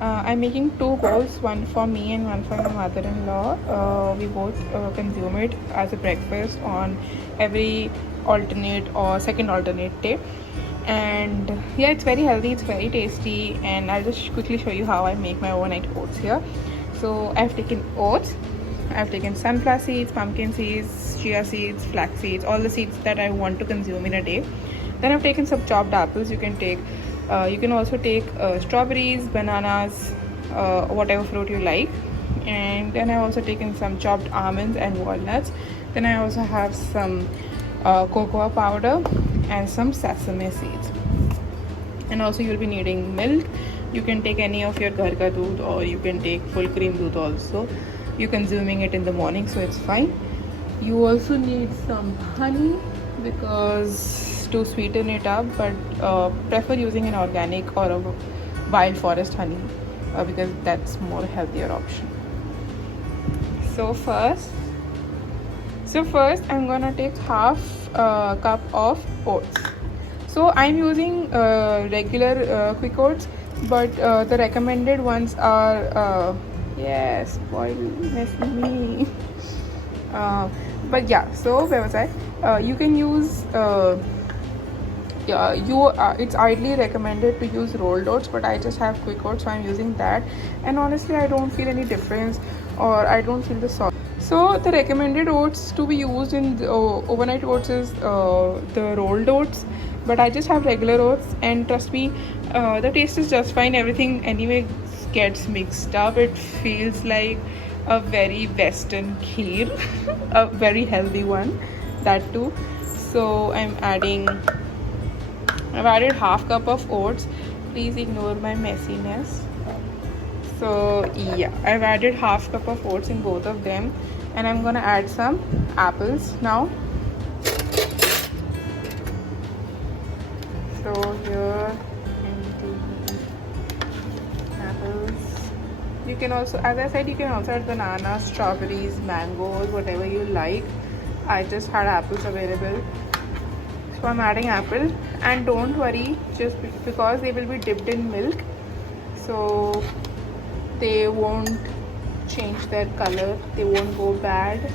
I'm making two bowls, one for me and one for my mother-in-law. We both consume it as a breakfast on every alternate or second alternate day. And yeah, it's very healthy, it's very tasty, and I'll just quickly show you how I make my overnight oats here. So I've taken oats, I've taken sunflower seeds, pumpkin seeds, chia seeds, flax seeds, all the seeds that I want to consume in a day. Then I've taken some chopped apples. You can also take strawberries, bananas, whatever fruit you like. And then I've also taken some chopped almonds and walnuts. Then I also have some cocoa powder and some sesame seeds. And also you'll be needing milk. You can take any of your ghar ka doodh, or you can take full cream doodh also. You're consuming it in the morning, so it's fine. You also need some honey because to sweeten it up, but prefer using an organic or a wild forest honey because that's more healthier option. So first I'm gonna take half cup of oats. So I'm using regular quick oats, but the recommended ones are yes, spoil me. But yeah, so where was I? You can use it's ideally recommended to use rolled oats, but I just have quick oats, so I'm using that. And honestly, I don't feel any difference, or I don't feel the salt. So the recommended oats to be used in the, overnight oats is the rolled oats, but I just have regular oats, and trust me, the taste is just fine. Everything anyway gets mixed up. It feels like a very western kheer, a very healthy one, that too. So I've added half cup of oats. Please ignore my messiness. So yeah, I've added half cup of oats in both of them, and I'm gonna add some apples now. So here the apples. You can also, as I said, you can also add bananas, strawberries, mangoes, whatever you like. I just had apples available, so I'm adding apple. And don't worry, just because they will be dipped in milk, so they won't change their color, they won't go bad,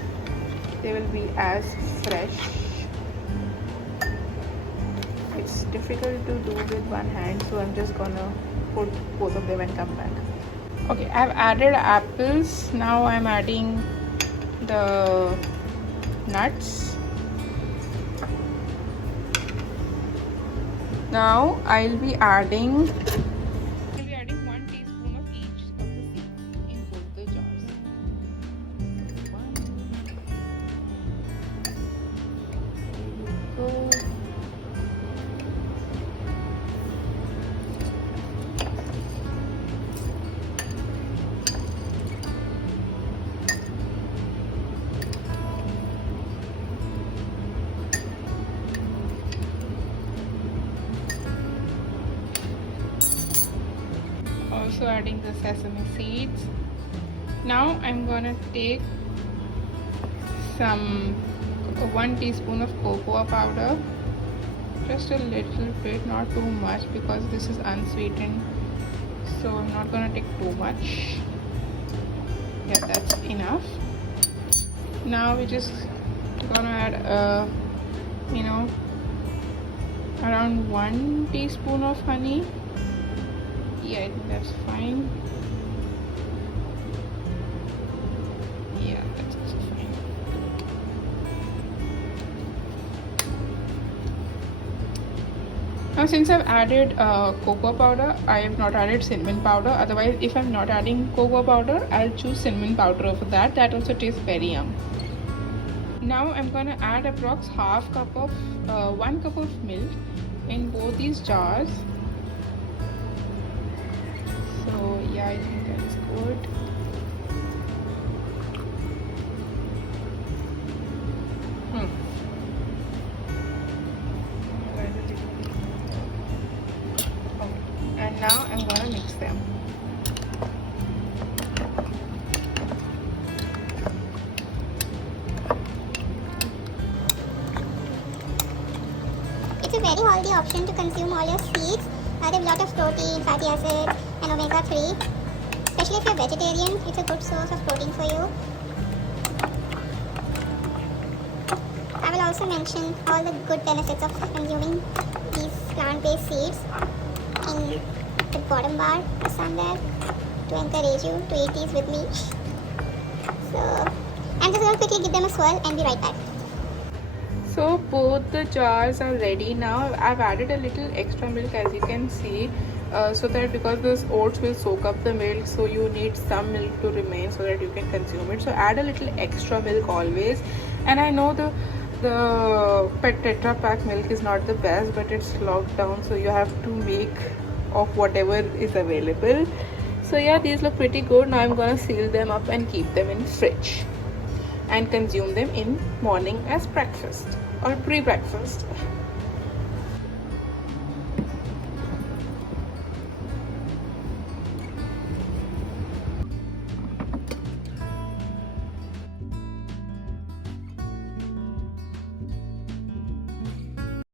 they will be as fresh. It's difficult to do with one hand, so I'm just gonna put both of them and come back. Okay, I've added apples. Now I'm adding the nuts. Now I'll be adding 1 teaspoon of each of the seeds in both the jars. Go. Also adding the sesame seeds. Now I'm gonna take some 1 teaspoon of cocoa powder, just a little bit, not too much, because this is unsweetened, so I'm not gonna take too much. Yeah, that's enough. Now we're just gonna add around 1 teaspoon of honey. Yeah, I think that's fine. Yeah, that's also fine. Now since I've added cocoa powder, I have not added cinnamon powder. Otherwise, if I'm not adding cocoa powder, I'll choose cinnamon powder over that. That also tastes very yum. Now I'm gonna add approx half cup of 1 cup of milk in both these jars. So yeah, I think that is good. And now I'm gonna mix them. It's a very healthy option to consume all your seeds. They have a lot of protein, fatty acid, and omega-3. especially if you're vegetarian, it's a good source of protein for you. I will also mention all the good benefits of consuming these plant-based seeds in the bottom bar or somewhere to encourage you to eat these with me. So I'm just going to quickly give them a swirl and be right back. So both the jars are ready now. I've added a little extra milk, as you can see, so that because this oats will soak up the milk, so you need some milk to remain so that you can consume it. So add a little extra milk always. And I know the pet Tetra Pak milk is not the best, but it's locked down, so you have to make of whatever is available. So yeah, these look pretty good. Now I'm gonna seal them up and keep them in fridge and consume them in morning as breakfast or pre-breakfast.